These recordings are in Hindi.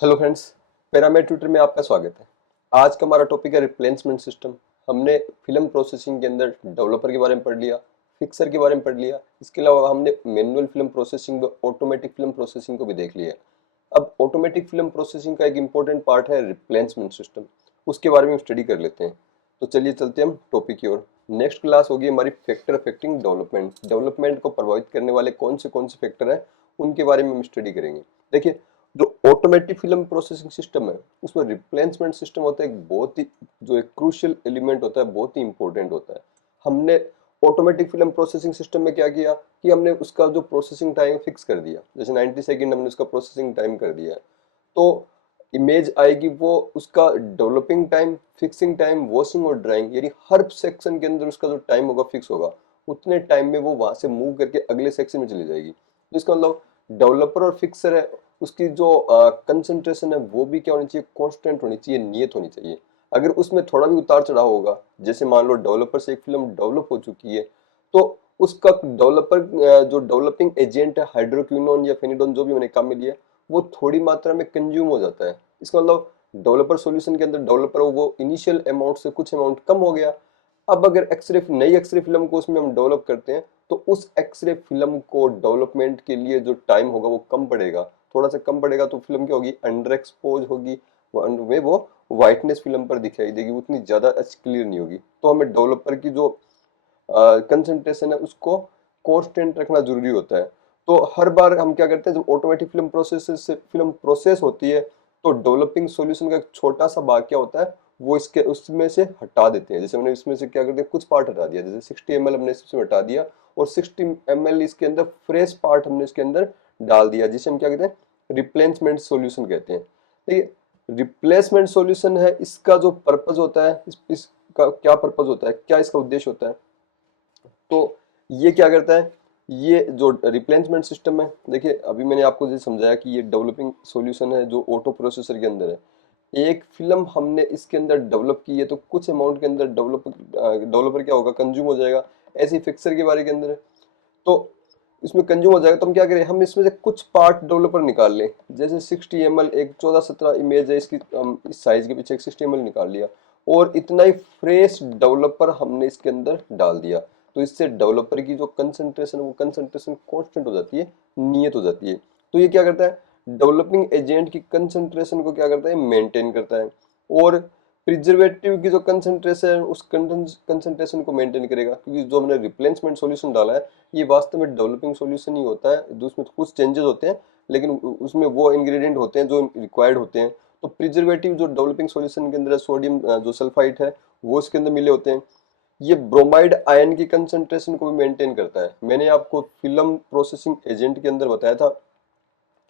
हेलो फ्रेंड्स, पिरामिड ट्यूटर में आपका स्वागत है। आज का हमारा टॉपिक है रिप्लेसमेंट सिस्टम। हमने फिल्म प्रोसेसिंग के अंदर डेवलपर के बारे में पढ़ लिया, फिक्सर के बारे में पढ़ लिया। इसके अलावा हमने मैनुअल फिल्म प्रोसेसिंग व ऑटोमेटिक फिल्म प्रोसेसिंग को भी देख लिया। अब ऑटोमेटिक फिल्म प्रोसेसिंग का एक इंपॉर्टेंट पार्ट है रिप्लेसमेंट सिस्टम, उसके बारे में स्टडी कर लेते हैं। तो चलिए चलते हैं हम टॉपिक की ओर। नेक्स्ट क्लास होगी हमारी फैक्टर अफेक्टिंग डेवलपमेंट। डेवलपमेंट को प्रभावित करने वाले कौन से फैक्टर हैं उनके बारे में हम स्टडी करेंगे। देखिए, जो ऑटोमेटिक फिल्म प्रोसेसिंग सिस्टम है उसमें रिप्लेसमेंट सिस्टम होता है एक बहुत ही जो एक क्रूशियल एलिमेंट होता है, बहुत ही इंपॉर्टेंट होता है। हमने ऑटोमेटिक फिल्म प्रोसेसिंग सिस्टम में क्या किया कि हमने उसका जो प्रोसेसिंग टाइम फिक्स कर दिया। जैसे 90 सेकंड हमने उसका प्रोसेसिंग टाइम कर दिया है, तो इमेज आएगी वो उसका developing time, fixing time, washing और ड्राइंग, यानी हर सेक्शन के अंदर उसका जो टाइम होगा फिक्स होगा। उतने टाइम में वो वहां से मूव करके अगले सेक्शन में चली जाएगी। तो इसका मतलब डेवलपर और फिक्सर है, उसकी जो कंसंट्रेशन है वो भी क्या होनी चाहिए, कांस्टेंट होनी चाहिए, नियत होनी चाहिए। अगर उसमें थोड़ा भी उतार चढ़ाव होगा, जैसे मान लो डेवलपर से एक फिल्म डेवलप हो चुकी है, तो उसका डेवलपर जो डेवलपिंग एजेंट है, हाइड्रोक्विनोन या फेनिडोन जो भी मैंने काम में लिया, वो थोड़ी मात्रा में कंज्यूम हो जाता है। इसका मतलब डेवलपर सॉल्यूशन के अंदर डेवलपर वो इनिशियल अमाउंट से कुछ अमाउंट कम हो गया। अब अगर एक्सरे नई एक्सरे फिल्म को उसमें हम डेवलप करते हैं, तो उस एक्सरे फिल्म को डेवलपमेंट के लिए जो टाइम होगा वो कम पड़ेगा, थोड़ा सा कम पड़ेगा। तो फिल्म क्या होगी, अंडर एक्सपोज होगी, वो व्हाइटनेस फिल्म पर दिखाई देगी, उतनी ज्यादा क्लियर नहीं होगी। तो हमें डेवलपर की जो कंसंट्रेशन है उसको कांस्टेंट रखना जरूरी होता है। तो हर बार हम क्या करते हैं, जब ऑटोमेटिक फिल्म प्रोसेस से फिल्म प्रोसेस होती है, तो डेवलपिंग सॉल्यूशन का एक छोटा सा भाग क्या होता है, वो इसके उसमें से हटा देते हैं। जैसे हमने इसमें से क्या करते हैं, कुछ पार्ट हटा दिया, जैसे 60 ml हमने इसमें हटा दिया और 60 ml इसके अंदर फ्रेश पार्ट हमने इसके अंदर डाल दिया, जिसे हम क्या कहते हैं, रिप्लेसमेंट सॉल्यूशन कहते हैं। ठीक है, रिप्लेसमेंट सॉल्यूशन है, इसका जो पर्पज होता है, इसका क्या पर्पज होता है, क्या इसका उद्देश्य होता है। तो ये क्या करता है, ये जो रिप्लेसमेंट सिस्टम है, देखिए अभी मैंने आपको जैसे समझाया कि ये डेवलपिंग सॉल्यूशन है जो ऑटो प्रोसेसर के अंदर है। एक फिल्म हमने इसके अंदर डेवलप की है, तो कुछ अमाउंट के अंदर डेवलपर क्या होगा, कंज्यूम हो जाएगा। ऐसे ही फिक्सर के बारे के अंदर है, तो इसमें कंज्यूम हो जाएगा। तो हम क्या करें, हम इसमें से कुछ पार्ट डेवलपर निकाल लें। जैसे 60 ml एक 14-17 इमेज है इसकी, हम इस साइज के पीछे एक 60 ml निकाल लिया और इतना ही फ्रेश डेवलपर हमने इसके अंदर डाल दिया। तो इससे डेवलपर की जो कंसंट्रेशन वो कंसंट्रेशन कांस्टेंट हो जाती है, नियत हो जाती है। तो ये क्या करता है, डेवलपिंग एजेंट की कंसंट्रेशन को क्या करता है, मेंटेन करता है। और प्रिजर्वेटिव की जो कंसंट्रेशन है उस कंसंट्रेशन को मेंटेन करेगा, क्योंकि जो हमने रिप्लेसमेंट सॉल्यूशन डाला है ये वास्तव में डेवलपिंग सॉल्यूशन ही होता है, जो उसमें कुछ चेंजेस होते हैं लेकिन उसमें वो इंग्रेडिएंट होते हैं जो रिक्वायर्ड होते हैं। तो प्रिजर्वेटिव जो डेवलपिंग सॉल्यूशन के अंदर है, सोडियम जो सल्फाइड है वो इसके अंदर मिले होते हैं। ये ब्रोमाइड आयन की कंसंट्रेशन को भी मेंटेन करता है। मैंने आपको फिल्म प्रोसेसिंग एजेंट के अंदर बताया था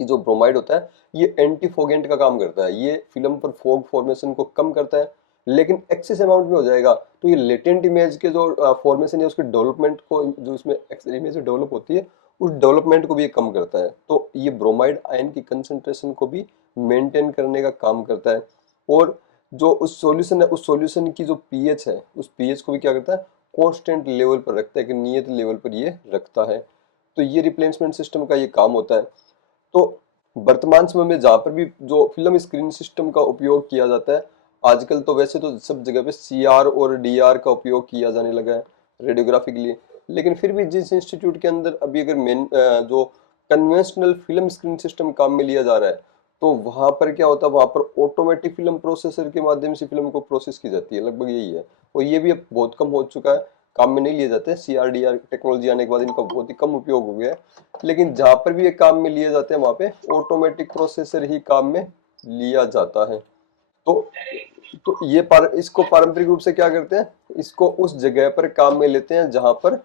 कि जो ब्रोमाइड होता है ये एंटीफोगेंट का काम करता है, ये फिल्म पर फॉग फॉर्मेशन को कम करता है। लेकिन एक्सेस अमाउंट में हो जाएगा तो ये लेटेंट इमेज के जो फॉर्मेशन है उसके डेवलपमेंट को, जो इसमें इमेज डेवलप होती है उस डेवलपमेंट को भी ये कम करता है। तो ये ब्रोमाइड आयन की कंसंट्रेशन को भी मेंटेन करने का काम करता है। और जो उस सॉल्यूशन है, उस सॉल्यूशन की जो पीएच है, उस पीएच को भी क्या करता है, कांस्टेंट लेवल पर रखता है, कि नियत लेवल पर ये रखता है। तो ये रिप्लेसमेंट सिस्टम का ये काम होता है। तो वर्तमान समय में जहाँ पर भी जो फिल्म स्क्रीन सिस्टम का उपयोग किया जाता है, आजकल तो वैसे तो सब जगह पे सीआर और डीआर का उपयोग किया जाने लगा है रेडियोग्राफी के लिए। लेकिन फिर भी जिस इंस्टीट्यूट के अंदर अभी अगर मेन जो कन्वेंशनल फिल्म स्क्रीन सिस्टम काम में लिया जा रहा है, तो वहां पर क्या होता है, वहां पर ऑटोमेटिक फिल्म प्रोसेसर के माध्यम से फिल्म को प्रोसेस की जाती है, लगभग यही है। और ये भी अब बहुत कम हो चुका है, काम में नहीं लिए जाते हैं। सीआरडीआर टेक्नोलॉजी आने के बाद इनका बहुत ही कम उपयोग हो गया है। लेकिन जहां पर भी ये काम में लिए जाते हैं वहां पे ऑटोमेटिक प्रोसेसर ही काम में लिया जाता है। तो ये इसको पारंपरिक रूप से क्या करते हैं, इसको उस जगह पर काम में लेते हैं जहां पर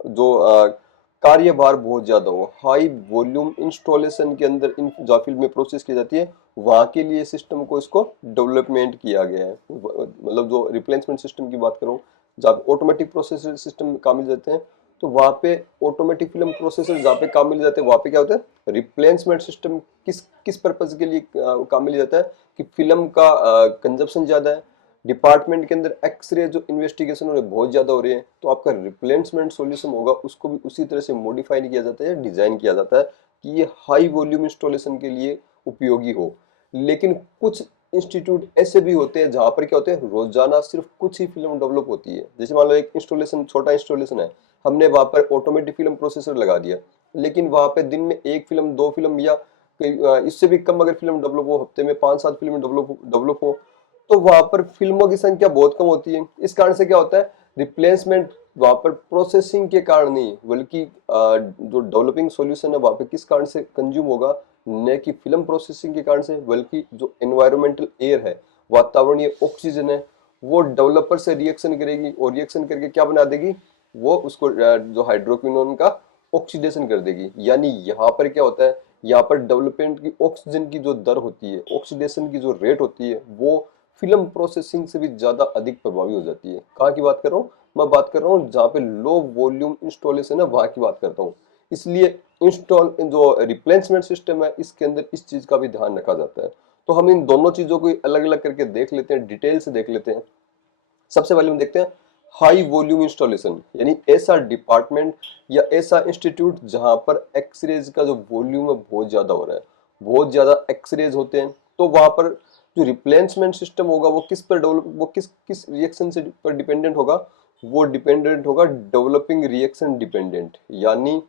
जो कार्यभार बहुत ज्यादा हो, हाई वॉल्यूम इंस्टॉलेशन के अंदर इन जो फिल्म में प्रोसेस की जाती है, वहां के लिए सिस्टम को इसको डेवलपमेंट किया गया है। मतलब जो रिप्लेसमेंट सिस्टम की बात करूं, जब ऑटोमेटिक प्रोसेसर सिस्टम काम मिल जाते हैं, तो वहां पे ऑटोमेटिक फिल्म प्रोसेसर जहाँ पे काम मिल जाते हैं, वहां पे क्या होता है, रिप्लेसमेंट सिस्टम किस किस पर्पज के लिए काम मिल जाता है, कि फिल्म का कंजप्शन ज्यादा है, डिपार्टमेंट के अंदर एक्सरे जो इन्वेस्टिगेशन हो रहे हैं बहुत ज्यादा हो रही है, तो आपका रिप्लेसमेंट सॉल्यूशन होगा उसको भी उसी तरह से मॉडिफाई किया जाता है या डिजाइन किया जाता है कि ये हाई वॉल्यूम इंस्टॉलेशन के लिए उपयोगी हो। लेकिन कुछ इंस्टीट्यूट ऐसे भी होते हैं जहां पर क्या होते हैं, रोजाना सिर्फ कुछ ही फिल्म डेवलप होती है। जैसे मान लो एक इंस्टॉलेशन, छोटा इंस्टॉलेशन है, हमने वहां पर ऑटोमेटिक फिल्म प्रोसेसर लगा दिया, लेकिन वहां पे दिन में एक फिल्म, दो फिल्म या इससे भी कम अगर फिल्म डेवलप हो, हफ्ते में 5-7 फिल्म डेवलप हो, तो वहां पर फिल्मों की संख्या बहुत कम होती है। इस कारण से क्या होता है, रिप्लेसमेंट वहां पर प्रोसेसिंग के कारण नहीं, बल्कि जो डेवलपिंग सॉल्यूशन है वहां पे किस कारण से कंज्यूम होगा, न कि फिल्म प्रोसेसिंग के कारण से, बल्कि जो एनवायरमेंटल एयर है, वातावरणीय ऑक्सीजन है, वो डेवलपर से रिएक्शन करेगी और रिएक्शन करके क्या बना देगी, वो उसको जो हाइड्रोक्विनोन का ऑक्सीडेशन कर देगी। यानी यहाँ पर क्या होता है, यहाँ पर डेवलपमेंट की ऑक्सीजन की जो दर होती है, ऑक्सीडेशन की जो रेट होती है, वो फिल्म प्रोसेसिंग से भी ज्यादा अधिक प्रभावी हो जाती है। कहाँ की बात कर रहा हूँ, मैं बात कर रहा हूँ जहाँ पे लो वॉल्यूम इंस्टॉलेशन है, वहां की बात करता हूँ। इसलिए इंस्टॉल जो रिप्लेसमेंट सिस्टम है, इसके अंदर इस चीज का भी ध्यान रखा जाता है। तो हम इन दोनों चीजों को अलग अलग करके देख लेते हैं, डिटेल से देख लेते हैं। सबसे पहले हम देखते हैं हाई वॉल्यूम इंस्टॉलेशन, यानी ऐसा डिपार्टमेंट या ऐसा इंस्टीट्यूट जहां पर एक्सरेज का जो वॉल्यूम है बहुत ज्यादा हो रहा है, बहुत ज्यादा एक्सरेज होते हैं। तो वहां पर जो रिप्लेसमेंट सिस्टम होगा वो किस पर डेवलप, वो किस किस रिएक्शन से पर डिपेंडेंट होगा, वो डिपेंडेंट होगा डेवलपिंग रिएक्शन डिपेंडेंट। यानी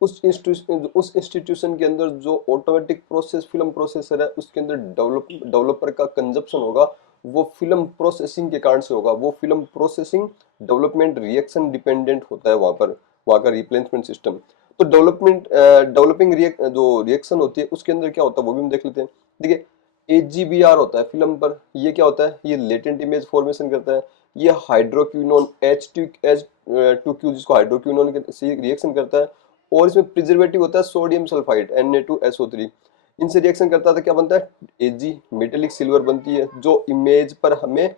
उस इंस्टीट्यूशन के अंदर जो ऑटोमेटिक प्रोसेस फिल्म प्रोसेसर है, उसके अंदर डेवलपर का कंजप्शन होगा, वो फिल्म प्रोसेसिंग के कारण से होगा। वो film processing development reaction dependent होता है वहां का रिप्लेसमेंट सिस्टम। तो डेवलपिंग जो रिएक्शन होती है उसके अंदर क्या होता है वो भी हम देख लेते हैं। देखिए, एजीबीआर होता है फिल्म पर, ये क्या होता है, ये लेटेंट इमेज फॉर्मेशन करता है। ये हाइड्रोक्विनोन H2Q, जिसको हाइड्रोक्विनोन से रिएक्शन करता है। और इसमें प्रिजर्वेटिव होता है सोडियम सल्फाइड Na2SO3, इनसे रिएक्शन करता था, क्या बनता है, एजी मेटेलिक सिल्वर बनती है, जो इमेज पर हमें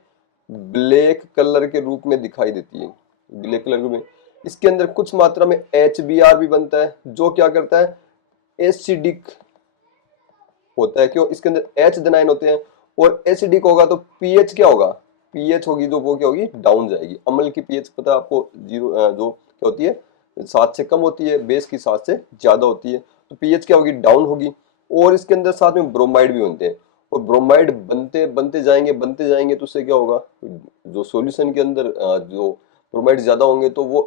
ब्लैक कलर के रूप में दिखाई देती है, ब्लैक कलर में। इसके अंदर कुछ मात्रा में HBr भी बनता है, जो क्या करता है, एसिडिक होता है। क्यों, इसके अंदर H धनायन होते हैं, और एसिडिक होगा तो पीएच क्या होगा, पीएच होगी तो वो क्या होगी, डाउन जाएगी। अम्ल की पीएच पता है आपको, जीरो जो क्या होती है, 7 से कम होती है, बेस की 7 से ज्यादा होती है। तो पीएच क्या होगी, डाउन होगी। और इसके अंदर साथ में ब्रोमाइड भी बनते हैं, और ब्रोमाइड बनते बनते जाएंगे तो उससे क्या होगा, जो सॉल्यूशन के अंदर जो ब्रोमाइड ज्यादा होंगे तो वो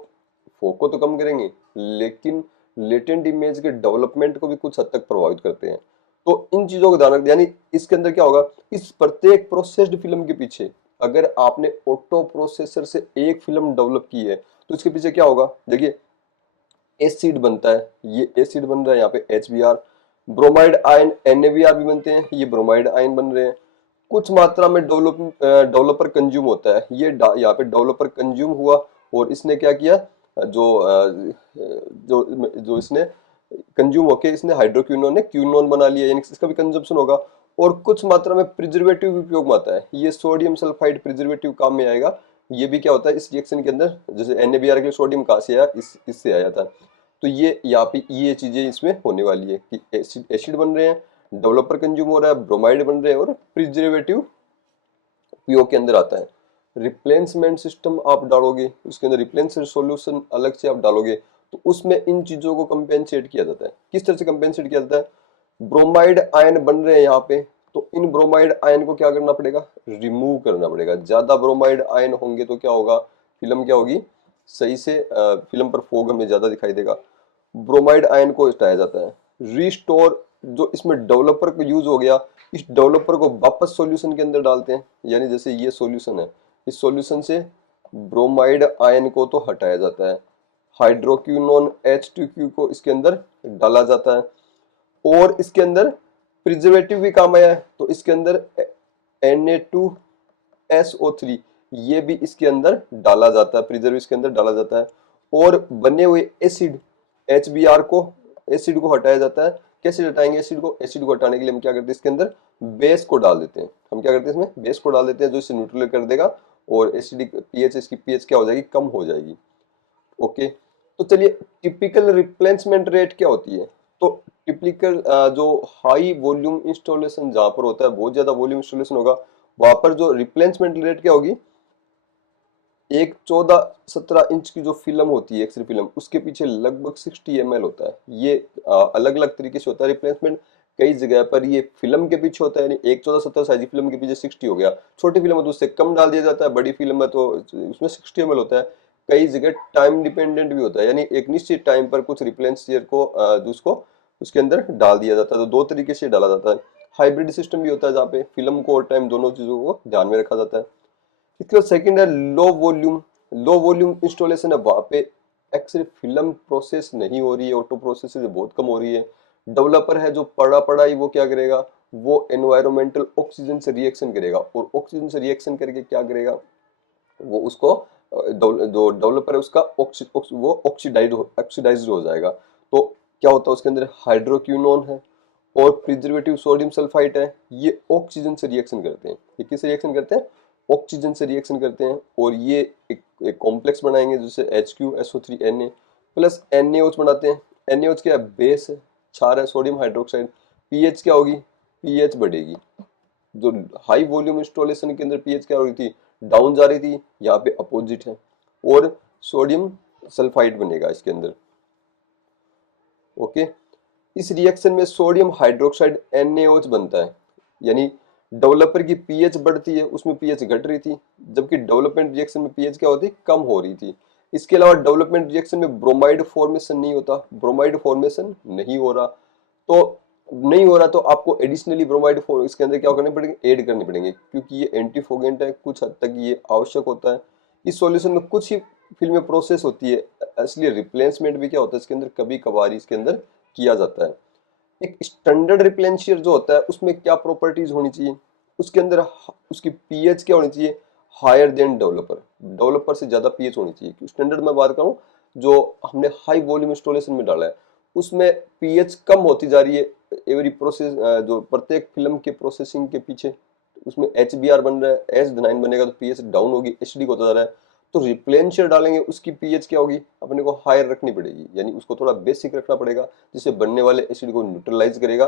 फोको तो कम करेंगे, लेकिन लेटेंट इमेज के डेवलपमेंट को भी कुछ हद तक प्रभावित करते हैं। तो इन चीजों को ध्यान रखते, यानी इसके अंदर क्या होगा, इस प्रत्येक प्रोसेस्ड फिल्म के पीछे, अगर आपने ऑटो प्रोसेसर से एक फिल्म डेवलप की है तो इसके पीछे क्या होगा, देखिए एसिड बनता है, ये एसिड बन रहा है यहाँ पे HBr, ब्रोमाइड आयन NaBr भी बनते हैं, ये ब्रोमाइड आयन बन रहे हैं। कुछ मात्रा में डेवलपर कंज्यूम होता है, ये यहाँ पे डेवलपर कंज्यूम हुआ, और इसने क्या किया, जो जो जो इसने कंज्यूम होके इसने हाइड्रोक्विनोन ने क्विनोन बना लिया, यानी इसका भी कंजम्पशन होगा। और कुछ मात्रा में प्रिजर्वेटिव भी उपयोग में आता है, ये सोडियम सल्फाइड प्रिजर्वेटिव काम में आएगा। ये भी क्या होता है इस रिएक्शन के अंदर, जैसे NaBr के लिए सोडियम कहाँ से आया, इससे आया था। तो ये यहाँ पे ये चीजें इसमें होने वाली है कि एसिड बन रहे हैं, डेवलपर कंज्यूम हो रहा है, ब्रोमाइड बन रहे हैं, और प्रिजर्वेटिव उपयोग के अंदर आता है। रिप्लेसमेंट सिस्टम आप डालोगे, उसके अंदर रिप्लेसमेंट सॉल्यूशन अलग से आप डालोगे, तो उसमें इन चीजों को कंपेंसेट किया जाता है। किस तरह से कंपेंसेट किया जाता है, ब्रोमाइड आयन बन रहे हैं यहाँ पे, तो इन ब्रोमाइड आयन को क्या करना पड़ेगा, रिमूव करना पड़ेगा। ज्यादा ब्रोमाइड आयन होंगे तो क्या होगा, फिल्म क्या होगी, सही से फिल्म पर फोग हमें ज्यादा दिखाई देगा। ब्रोमाइड आयन को हटाया जाता है। रिस्टोर, जो इसमें डेवलपर को यूज हो गया, इस डेवलपर को वापस सॉल्यूशन के अंदर डालते हैं। यानी जैसे ये सॉल्यूशन है, इस सॉल्यूशन से ब्रोमाइड आयन को तो हटाया जाता है, हाइड्रोक्विनोन H2Q को इसके अंदर डाला जाता है, और इसके अंदर प्रिजर्वेटिव भी काम आया है, तो इसके अंदर Na2SO3 ये भी इसके अंदर डाला जाता है, प्रिजर्व इसके अंदर डाला जाता है। और बने हुए एसिड HBr को, एसिड को हटाया जाता है। कैसे हटाएंगे एसिड को, एसिड को हटाने के लिए हम क्या करते हैं, इसके अंदर बेस को डाल देते हैं। हम क्या करते हैं, इसमें बेस को डाल देते हैं, जो इसे न्यूट्रलाइज कर देगा, और एसिडिक पीएच, इसकी पीएच क्या हो जाएगी, कम हो जाएगी। ओके, तो चलिए टिपिकल रिप्लेसमेंट रेट क्या होती है। तो टिपिकल जो हाई वॉल्यूम इंस्टॉलेशन जहां पर होता है, बहुत ज्यादा वॉल्यूम इंस्टॉलेशन होगा, वहां पर जो रिप्लेसमेंट रेट क्या होगी, एक 14-17 इंच की जो फिल्म होती है, एक्सरे फिल्म, उसके पीछे लगभग 60 ml होता है। ये अलग अलग तरीके से होता है रिप्लेसमेंट। कई जगह पर ये फिल्म के पीछे होता है, यानी एक 1470 साइज की फिल्म के पीछे 60 हो गया, छोटी फिल्म है तो उससे कम डाल दिया जाता है, बड़ी फिल्म है तो उसमें 60 ml होता है। कई जगह टाइम डिपेंडेंट भी होता है, यानी एक निश्चित टाइम पर कुछ रिप्लेंशियर को उसको उसके अंदर डाल दिया जाता है, तो दो तरीके से डाला जाता है। हाइब्रिड सिस्टम भी होता है जहाँ पे फिल्म को और टाइम दोनों चीजों को ध्यान में रखा जाता है। इसके बाद सेकंड है low volume. Low volume installation है, वहां पे एक्चुअली फिल्म प्रोसेस नहीं हो रही है, ऑटो प्रोसेस से बहुत कम हो रही है। डेवलपर है जो पढ़ा पढ़ाई वो क्या करेगा, वो एनवायरमेंटल ऑक्सीजन से रिएक्शन करेगा, और ऑक्सीजन से रिएक्शन करके क्या करेगा, वो उसको जो डेवलपर है उसका वो ऑक्सीडाइज हो जाएगा। तो क्या होता है उसके अंदर हाइड्रोक्विनोन है और प्रिजर्वेटिव सोडियम सल्फाइड है, ये ऑक्सीजन से रिएक्शन करते हैं। ये किससे रिएक्शन करते हैं, ऑक्सीजन से रिएक्शन करते हैं, और ये एक कॉम्प्लेक्स बनाएंगे जिससे HQ SO3Na प्लस NaOH बनाते हैं। NaOH क्या है, बेस है, क्षार है, सोडियम हाइड्रोक्साइड। पीएच क्या होगी, पीएच बढ़ेगी। जो हाई वॉल्यूम इंस्टॉलेशन के अंदर पीएच क्या हो रही थी, डाउन जा रही थी, यहाँ पे अपोजिट है, और सोडियम सल्फाइड बनेगा इसके अंदर। ओके, इस रिएक्शन में सोडियम हाइड्रोक्साइड NaOH बनता है, यानी डेवलपर की पीएच बढ़ती है, उसमें पीएच घट रही थी, जबकि डेवलपमेंट रिएक्शन में पीएच क्या होती, कम हो रही थी। इसके अलावा डेवलपमेंट रिएक्शन में ब्रोमाइड फॉर्मेशन नहीं होता, ब्रोमाइड फॉर्मेशन नहीं हो रहा, तो नहीं हो रहा तो आपको एडिशनली ब्रोमाइड इसके अंदर क्या करने पड़ेंगे, ऐड करने पड़ेंगे, क्योंकि ये एंटीफोगेंट है, कुछ हद तक ये आवश्यक होता है। इस सॉल्यूशन में कुछ ही फिल्म प्रोसेस होती है, इसलिए रिप्लेसमेंट भी क्या होता है इसके अंदर, कभी कभार इसके अंदर किया जाता है। एक स्टैंडर्ड रिप्लेंशियर जो होता है उसमें क्या प्रॉपर्टीज होनी चाहिए, उसके अंदर उसकी पीएच क्या होनी चाहिए, हायर देन डेवलपर, डेवलपर से ज्यादा पीएच होनी चाहिए। स्टैंडर्ड में बात करूं, जो हमने हाई वॉल्यूम इंस्टॉलेशन में डाला है उसमें पीएच कम होती जा रही है एवरी प्रोसेस, जो प्रत्येक फिल्म के प्रोसेसिंग के पीछे उसमें HBr बन रहा है, H9 बनेगा तो पीएच डाउन होगी, एसिडिक होता जा रहा है। तो रिप्लेंशियर डालेंगे उसकी पीएच क्या होगी, अपने को हायर रखनी पड़ेगी, यानी उसको थोड़ा बेसिक रखना पड़ेगा जिससे बनने वाले एसिड को न्यूट्रलाइज करेगा।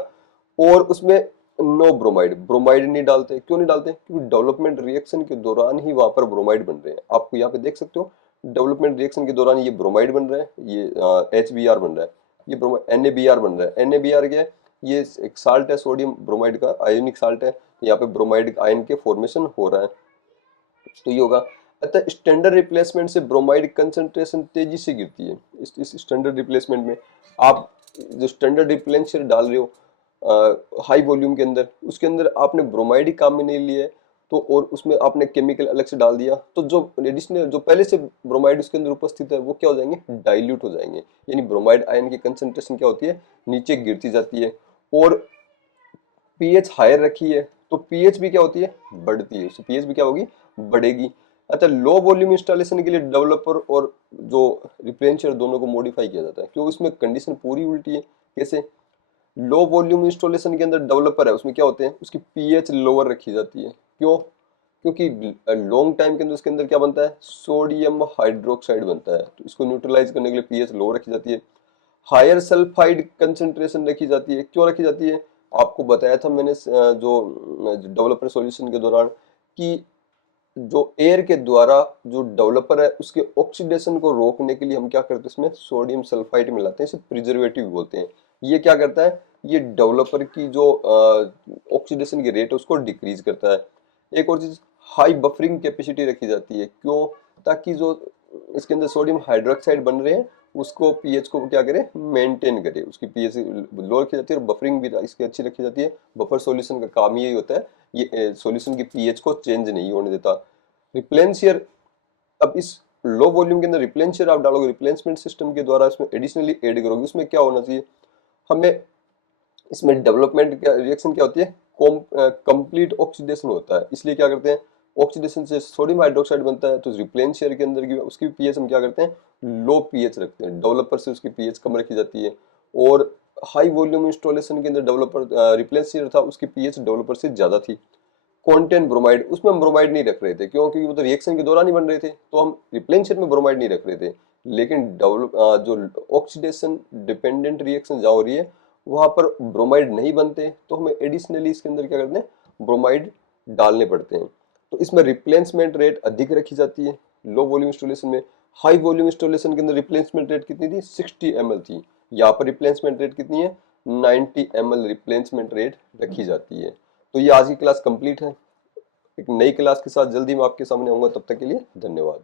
और उसमें नो ब्रोमाइड, ब्रोमाइड नहीं डालते, क्यों नहीं डालते, क्योंकि डेवलपमेंट रिएक्शन के दौरान ही वहां पर ब्रोमाइड बन रहे हैं। आपको यहाँ पे देख सकते हो डेवलपमेंट रिएक्शन के दौरान ये ब्रोमाइड बन रहा है, ये HBr बन रहा है, ये NaBr बन रहा है। NaBr क्या है, ये एक साल्ट है, सोडियम ब्रोमाइड का आयोनिक साल्ट है, यहाँ पे ब्रोमाइड आयन के फॉर्मेशन हो रहा है, तो ये होगा। अतः स्टैंडर्ड रिप्लेसमेंट से ब्रोमाइड कंसंट्रेशन तेजी से गिरती है। इस स्टैंडर्ड रिप्लेसमेंट में आप जो स्टैंडर्ड रिप्लेंशियर डाल रहे हो हाई वॉल्यूम के अंदर, उसके अंदर आपने ब्रोमाइड ही काम में नहीं लिए, तो और उसमें आपने केमिकल अलग से डाल दिया, तो जो एडिशनल जो पहले से ब्रोमाइड उसके अंदर उपस्थित है वो क्या हो जाएंगे, डाइल्यूट हो जाएंगे, यानी ब्रोमाइड आयन की कंसंट्रेशन क्या होती है, नीचे गिरती जाती है। और पीएच हायर रखी है तो पीएच भी क्या होती है, बढ़ती है, पीएच भी क्या होगी, बढ़ेगी। अच्छा, लो वॉल्यूम इंस्टॉलेशन के लिए डेवलपर और जो रिप्लेंशर दोनों को मॉडिफाई किया जाता है, क्यों, इसमें कंडीशन पूरी उल्टी है। कैसे, लो वॉल्यूम इंस्टॉलेशन के अंदर डेवलपर है उसमें क्या होते हैं, उसकी पीएच लोअर रखी जाती है, क्यों, क्योंकि लॉन्ग टाइम के अंदर उसके अंदर क्या बनता है, सोडियम हाइड्रोक्साइड बनता है, तो इसको न्यूट्रलाइज करने के लिए पीएच लो रखी जाती है। हायर सल्फाइड कंसंट्रेशन रखी जाती है, क्यों रखी जाती है, आपको बताया था मैंने जो डेवलपर सॉल्यूशन के दौरान, कि जो एयर के द्वारा जो डेवलपर है उसके ऑक्सीडेशन को रोकने के लिए हम क्या करते हैं, इसमें सोडियम सल्फाइड मिलाते हैं, इसे प्रिजर्वेटिव बोलते हैं। ये क्या करता है, ये डेवलपर की जो ऑक्सीडेशन की रेट है उसको डिक्रीज करता है। एक और चीज, हाई बफरिंग कैपेसिटी रखी जाती है, क्यों, ताकि जो इसके अंदर सोडियम हाइड्रोक्साइड बन रहे हैं उसको पीएच को क्या करे, मेंटेन करे, उसकी पीएच लो रखी जाती है, और बफरिंग भी इसकी अच्छी रखी जाती है। बफर सॉल्यूशन का काम यही होता है, ये सॉल्यूशन की पीएच को चेंज नहीं होने देता। रिप्लेंशियर, अब इस लो वॉल्यूम के अंदर रिप्लेंशियर आप डालोगे, रिप्लेसमेंट सिस्टम के द्वारा इसमें एडिशनली ऐड करोगे, उसमें क्या होना चाहिए, हमें इसमें डेवलपमेंट रिएक्शन क्या होती है, कंप्लीट ऑक्सीडेशन होता है, इसलिए क्या करते हैं, ऑक्सीडेशन से सोडियम हाइड्रोक्साइड बनता है, तो रिप्लेंशियर के अंदर की उसकी पीएच हम क्या करते हैं, लो पीएच रखते हैं, डेवलपर से उसकी पीएच कम रखी जाती है। और हाई वॉल्यूम इंस्टॉलेशन के अंदर डेवलपर रिप्लेंशियर था, उसकी पीएच डेवलपर से ज्यादा थी। कॉन्टेंट ब्रोमाइड, उसमें हम ब्रोमाइड नहीं रख रहे थे, क्योंकि वो तो रिएक्शन के दौरान ही बन रहे थे, तो हम रिप्लेंशियर में ब्रोमाइड नहीं रख रहे थे। लेकिन डेवलप जो ऑक्सीडेशन डिपेंडेंट रिएक्शन जहाँ हो रही है वहां पर ब्रोमाइड नहीं बनते, तो हमें एडिशनली इसके अंदर क्या करते हैं, ब्रोमाइड डालने पड़ते हैं। तो इसमें रिप्लेसमेंट रेट अधिक रखी जाती है लो वॉल्यूम इंस्टॉलेशन में। हाई वॉल्यूम इंस्टॉलेशन के अंदर रिप्लेसमेंट रेट कितनी थी, 60 ml थी, यहाँ पर रिप्लेसमेंट रेट कितनी है, 90 ml रिप्लेसमेंट रेट रखी जाती है। तो ये आज की क्लास कंप्लीट है। एक नई क्लास के साथ जल्दी मैं आपके सामने आऊंगा, तब तक के लिए धन्यवाद।